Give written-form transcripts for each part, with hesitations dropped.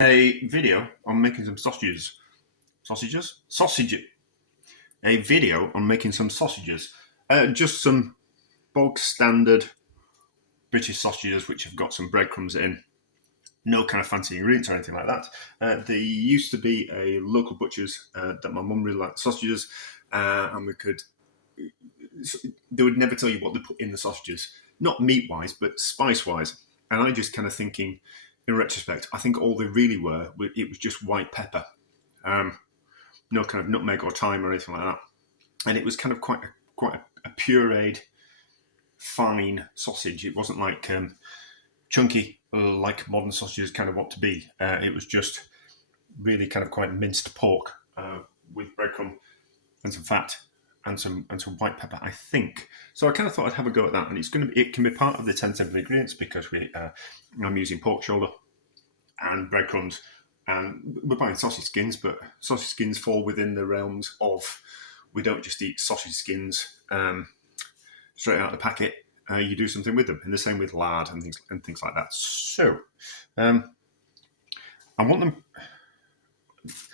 A video on making some sausages. A video on making some sausages. Just some bog standard British sausages which have got some breadcrumbs in. No kind of fancy ingredients or anything like that. There used to be a local butcher's that my mum really liked sausages, and they would never tell you what they put in the sausages, not meat wise, but spice wise. And I just kind of thinking, in retrospect, I think all they really were, it was just white pepper, no kind of nutmeg or thyme or anything like that. And it was kind of quite a pureed, fine sausage. It wasn't like chunky like modern sausages kind of want to be. It was just really kind of quite minced pork with breadcrumb and some fat and some white pepper, I think. So I kind of thought I'd have a go at that, and it can be part of the 10 simple ingredients because I'm using pork shoulder and breadcrumbs, and we're buying sausage skins, but sausage skins fall within the realms of we don't just eat sausage skins straight out of the packet. You do something with them, and the same with lard and things like that. So I want them.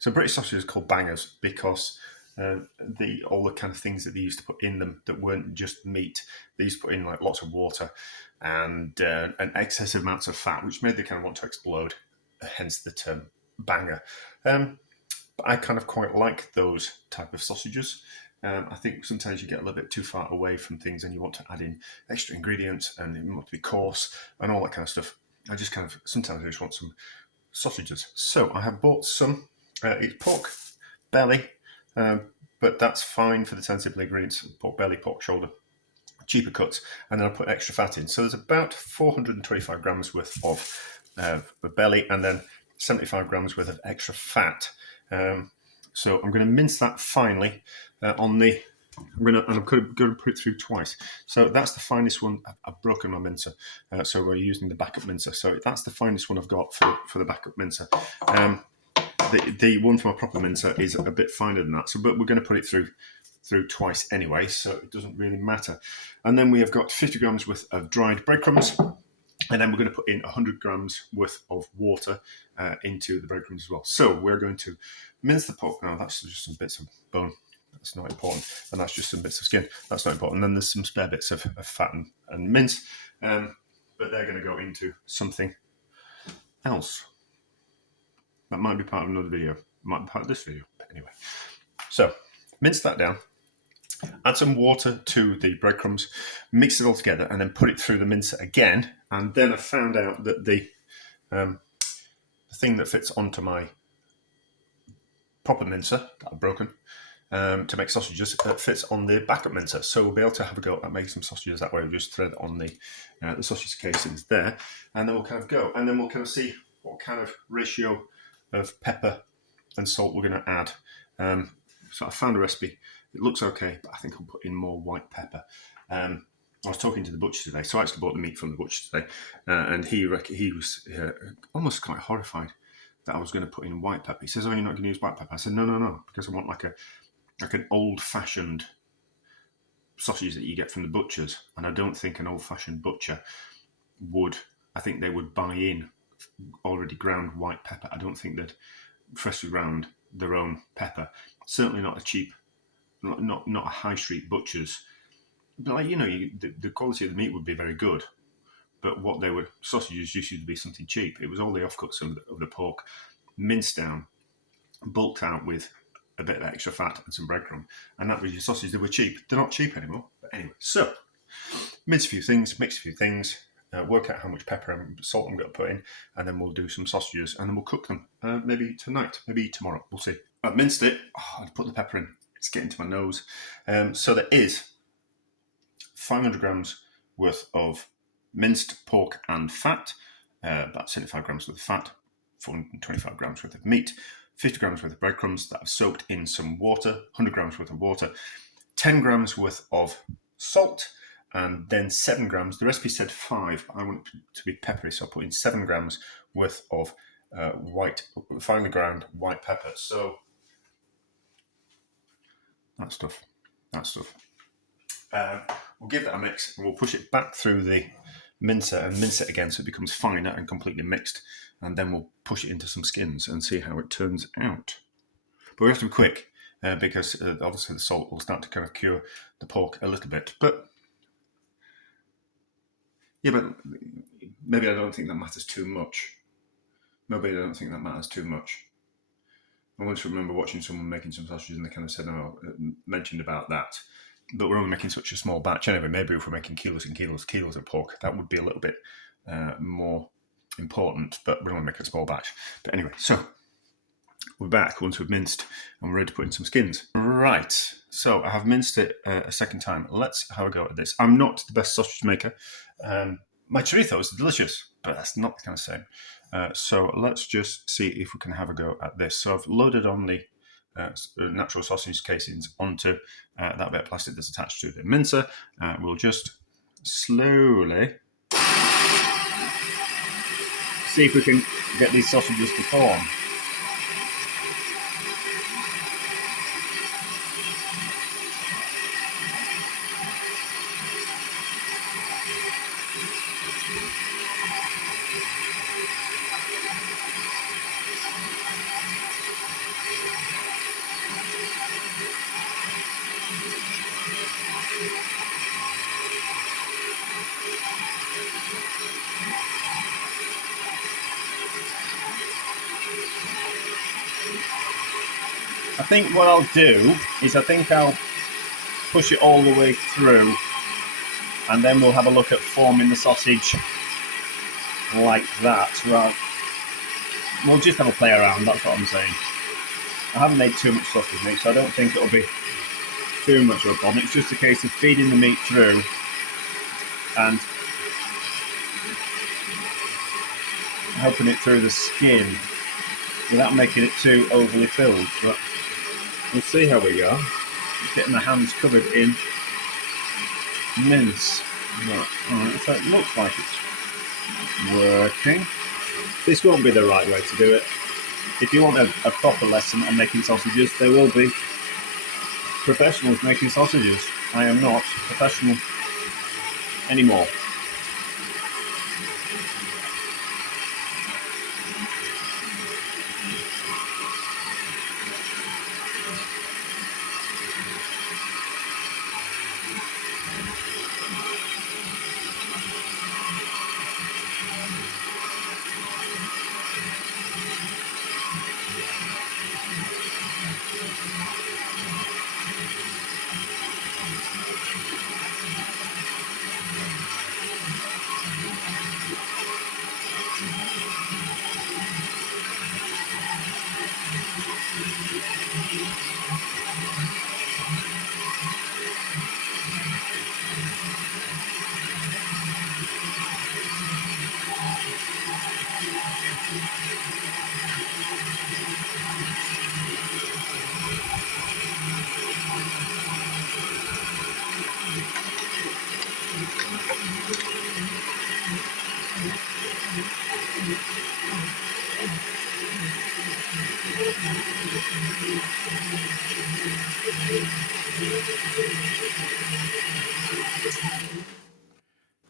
So British sausages are called bangers because all the kind of things that they used to put in them that weren't just meat, they used to put in like lots of water and excessive amounts of fat, which made them kind of want to explode. Hence the term banger. But I kind of quite like those type of sausages. I think sometimes you get a little bit too far away from things and you want to add in extra ingredients and it want to be coarse and all that kind of stuff. Sometimes I just want some sausages. So I have bought some. It's pork belly, but that's fine for the 10 simple ingredients. Pork belly, pork shoulder, cheaper cuts, and then I'll put extra fat in. So there's about 425 grams worth of belly and then 75 grams worth of extra fat. So I'm going to mince that finely I'm going to put it through twice. So that's the finest one. I've broken my mincer, so we're using the backup mincer. So that's the finest one I've got for the backup mincer. The one from a proper mincer is a bit finer than that. But we're going to put it through twice anyway, so it doesn't really matter. And then we have got 50 grams worth of dried breadcrumbs. And then we're going to put in 100 grams worth of water into the breadcrumbs as well. So we're going to mince the pork. Now that's just some bits of bone. That's not important. And that's just some bits of skin. That's not important. And then there's some spare bits of fat and mince. But they're going to go into something else. That might be part of another video. Might be part of this video. But anyway. So mince that down. Add some water to the breadcrumbs, mix it all together, and then put it through the mincer again. And then I found out that the thing that fits onto my proper mincer that I've broken to make sausages fits on the backup mincer. So we'll be able to have a go at making some sausages that way. We'll just thread on the sausage casings there, and then we'll kind of go. And then we'll kind of see what kind of ratio of pepper and salt we're going to add. So I found a recipe. It looks okay, but I think I'll put in more white pepper. I was talking to the butcher today, so I actually bought the meat from the butcher today, and he was almost quite horrified that I was going to put in white pepper. He says, "Oh, you're not going to use white pepper?" I said, "No, because I want like an old-fashioned sausage that you get from the butchers, and I don't think an old-fashioned butcher would. I think they would buy in already ground white pepper. I don't think they'd freshly ground their own pepper. Certainly not a cheap." Not a high street butcher's, but like the quality of the meat would be very good. But what sausages used to be something cheap. It was all the offcuts of the pork, minced down, bulked out with a bit of extra fat and some breadcrumb, and that was your sausage. They were cheap. They're not cheap anymore. But anyway, so mince a few things, mix a few things, work out how much pepper and salt I'm going to put in, and then we'll do some sausages, and then we'll cook them. Maybe tonight, maybe tomorrow. We'll see. I've minced it. I'd put the pepper in. It's getting to my nose. So there is 500 grams worth of minced pork and fat, about 75 grams worth of fat, 425 grams worth of meat, 50 grams worth of breadcrumbs that I've soaked in some water, 100 grams worth of water, 10 grams worth of salt, and then 7 grams. The recipe said 5, but I want it to be peppery, so I'll put in 7 grams worth of finely ground white pepper. So that stuff. We'll give that a mix and we'll push it back through the mincer and mince it again so it becomes finer and completely mixed. And then we'll push it into some skins and see how it turns out. But we have to be quick because obviously the salt will start to kind of cure the pork a little bit. But yeah, but maybe I don't think that matters too much. Maybe I don't think that matters too much. I once remember watching someone making some sausages and they kind of said, mentioned about that. But we're only making such a small batch anyway. Maybe if we're making kilos and kilos of pork, that would be a little bit more important. But we're only making a small batch. But anyway, so we're back once we've minced and we're ready to put in some skins. Right, so I have minced it a second time. Let's have a go at this. I'm not the best sausage maker. My chorizo is delicious, but that's not the kind of same. So let's just see if we can have a go at this. So I've loaded on the natural sausage casings onto that bit of plastic that's attached to the mincer. We'll just slowly see if we can get these sausages to form. I think what I'll do is I'll push it all the way through and then we'll have a look at forming the sausage like that. Right. We'll just have a play around, that's what I'm saying. I haven't made too much sausage meat, so I don't think it'll be too much of a problem. It's just a case of feeding the meat through and helping it through the skin without making it too overly filled. But we'll see how we go. Just getting my hands covered in mince. Right, so it looks like it's working. This won't be the right way to do it. If you want a proper lesson on making sausages, there will be professionals making sausages. I am not professional anymore.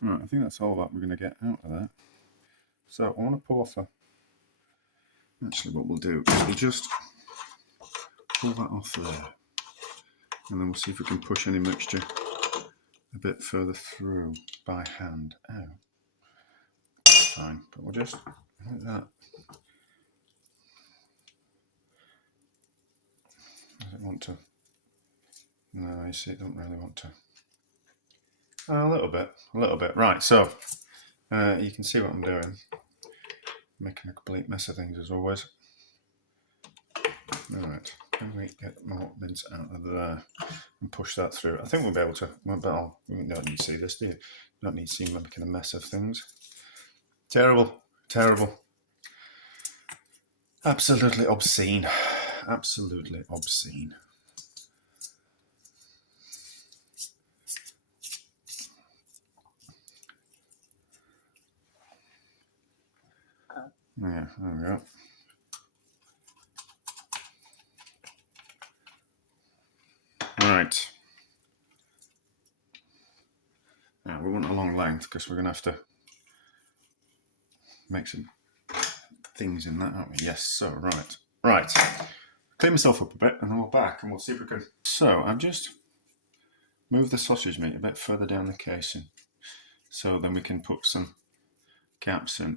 Right, I think that's all that we're going to get out of that. So I want to pull off actually what we'll do is we'll just pull that off there and then we'll see if we can push any mixture a bit further through by hand. Oh, that's fine, but we'll just like that. Does it want to? No, you see, it don't really want to. A little bit. Right, so you can see what I'm doing. Making a complete mess of things as always. Alright, can we get more mince out of there and push that through? I think we'll be able to, but you don't need to see this, do you? You don't need to see me making a mess of things. Terrible. Absolutely obscene. Absolutely obscene. Yeah, there we go. Right. Now we want a long length because we're going to have to make some things in that, aren't we? Yes, so right. Clean myself up a bit and then we're back and we'll see if we can. So I've just moved the sausage meat a bit further down the casing so then we can put some gaps in.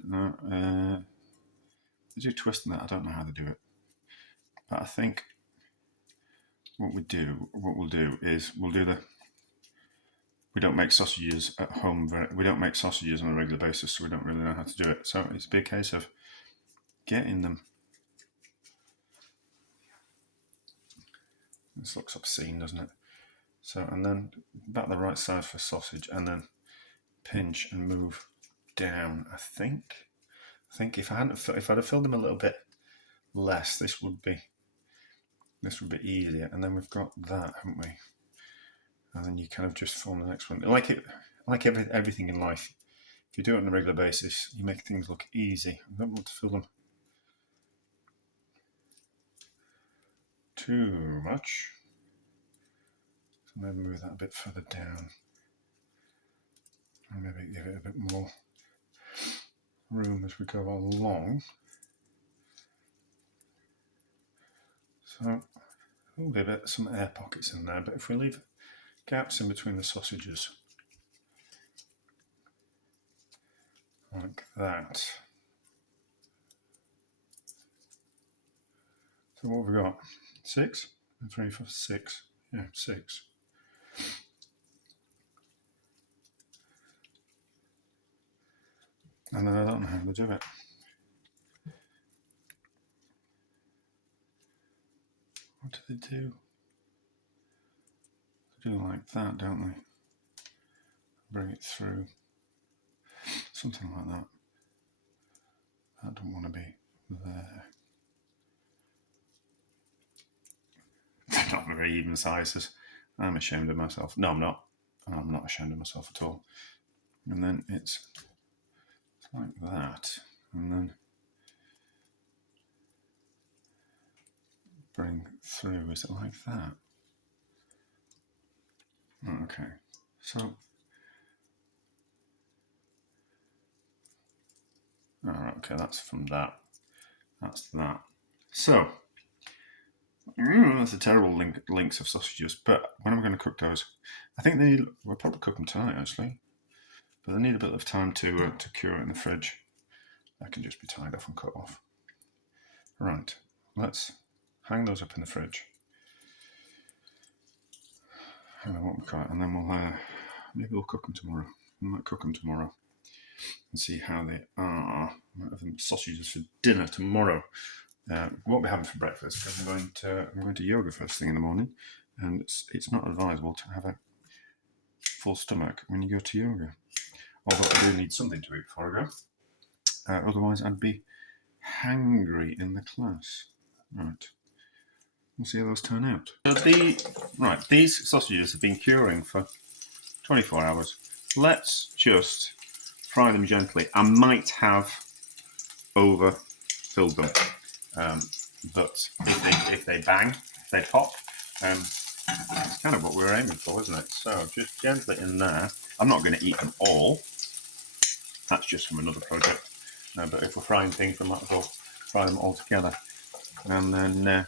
Did you twist that? I don't know how to do it. But I think what we'll do is we don't make sausages at home. We don't make sausages on a regular basis, so we don't really know how to do it. So it's a big case of getting them. This looks obscene, doesn't it? So, and then about the right size for sausage, and then pinch and move down. I think if I'd have filled them a little bit less, this would be easier. And then we've got that, haven't we? And then you kind of just form the next one. Like everything in life, if you do it on a regular basis, you make things look easy. I don't want to fill them too much. So maybe move that a bit further down. And maybe give it a bit more room as we go along. So there'll be some air pockets in there, but if we leave gaps in between the sausages, like that. So what have we got? 6? 3, 4, 6. Yeah, 6. And then I don't know how to do it. What do they do? They do like that, don't they? Bring it through. Something like that. I don't want to be there. They're not very even sizes. I'm ashamed of myself. No, I'm not. I'm not ashamed of myself at all. And then it's like that. And then bring through. Is it like that? Okay. So, alright, okay, that's from that. That's that. So, that's a terrible links of sausages, but when am I going to cook those? I think we'll probably cook them tonight, actually. But they need a bit of time to cure in the fridge. That can just be tied off and cut off. Right, let's hang those up in the fridge. And then we'll maybe we'll cook them tomorrow. We might cook them tomorrow and see how they are. I might have them sausages for dinner tomorrow. What we're having for breakfast, because I'm going to yoga first thing in the morning, and it's not advisable to have a full stomach when you go to yoga. Although I do need something to eat before I go. Otherwise, I'd be hangry in the class. Right. We'll see how those turn out. So these sausages have been curing for 24 hours. Let's just fry them gently. I might have over-filled them, but if they bang, if they pop, that's kind of what we're aiming for, isn't it? So just gently in there. I'm not going to eat them all. That's just from another project. But if we're frying things, we might as well fry them all together. And then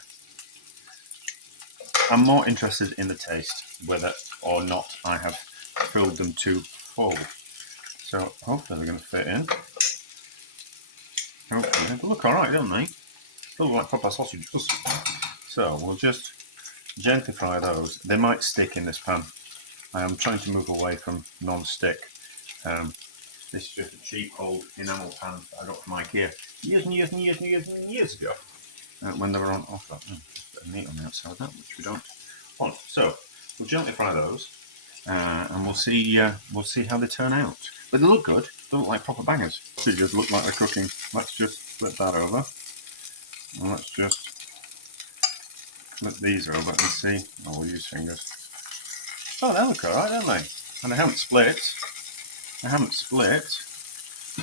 I'm more interested in the taste, whether or not I have filled them too full. So hopefully they're going to fit in. Hopefully. They look alright, don't they? They look like proper sausage. So we'll just gently fry those. They might stick in this pan. I am trying to move away from non-stick. This is just a cheap old enamel pan that I got from IKEA years ago when they were on offer. There's a bit of meat on the outside of that, which we don't want. So we'll gently fry those, and we'll see how they turn out. But they look good. They look like proper bangers. They just look like they're cooking. Let's just flip that over, and let's just flip these over and see. Oh, we'll use fingers. Oh, they look alright, don't they? And they haven't split.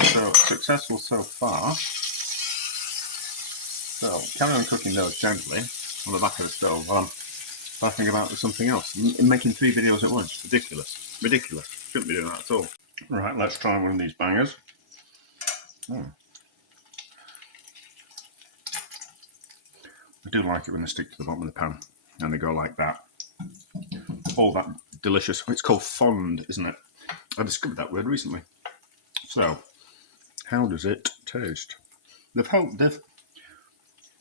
So successful so far. So carry on cooking those gently on the back of the stove while I'm faffing about with something else. I'm making 3 videos at once. Ridiculous. Shouldn't be doing that at all. Right, let's try one of these bangers. I do like it when they stick to the bottom of the pan and they go like that. All that delicious. It's called fond, isn't it? I discovered that word recently. So, how does it taste? That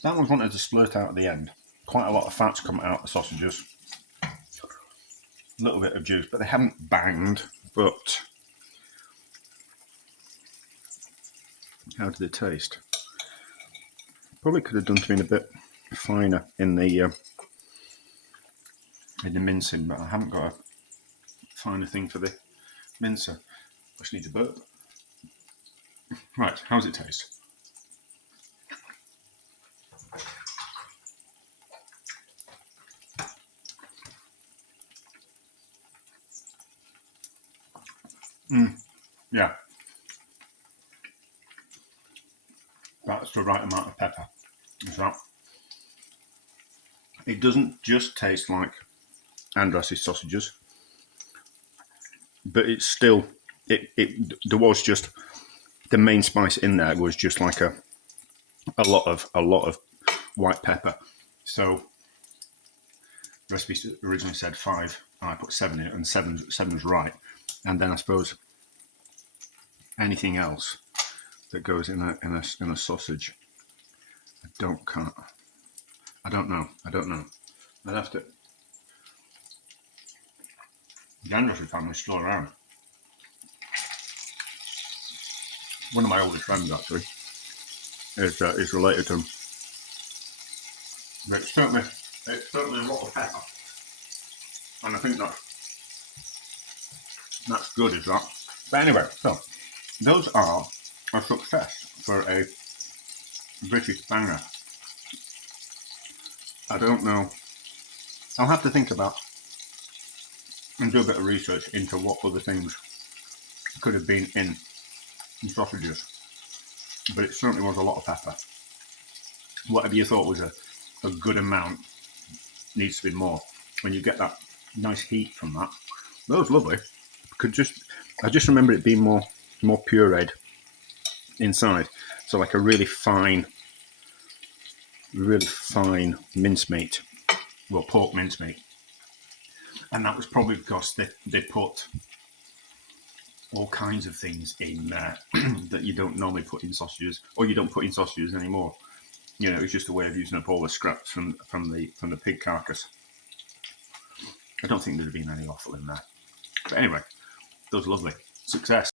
one's wanted to splurt out at the end. Quite a lot of fat's come out of the sausages. A little bit of juice, but they haven't banged. But how did it taste? Probably could have done to be a bit finer in the mincing, but I haven't got a finer thing for the mincer. I just need to burp. Right, how does it taste? Yeah. That's the right amount of pepper. Is that? It doesn't just taste like András's sausages, but it's still there was just the main spice in there was just like a lot of white pepper. So the recipe originally said 5, and I put 7 in it, and seven's right. And then I suppose anything else that goes in a sausage, I don't know. I'd have to. The András family is still around. One of my oldest friends actually is related to him. But it's certainly a lot of pepper, and I think that's good, is that? But anyway, so those are a success for a British banger. I don't know. I'll have to think about and do a bit of research into what other things could have been in sausages. But it certainly was a lot of pepper. Whatever you thought was a good amount needs to be more. When you get that nice heat from that. That was lovely. I just remember it being more pureed inside. So like a really fine mincemeat. Well, pork mincemeat. And that was probably because they put all kinds of things in there that you don't normally put in sausages, or you don't put in sausages anymore. You know, it's just a way of using up all the scraps from the pig carcass. I don't think there'd have been any offal in there. But anyway, that was lovely. Success.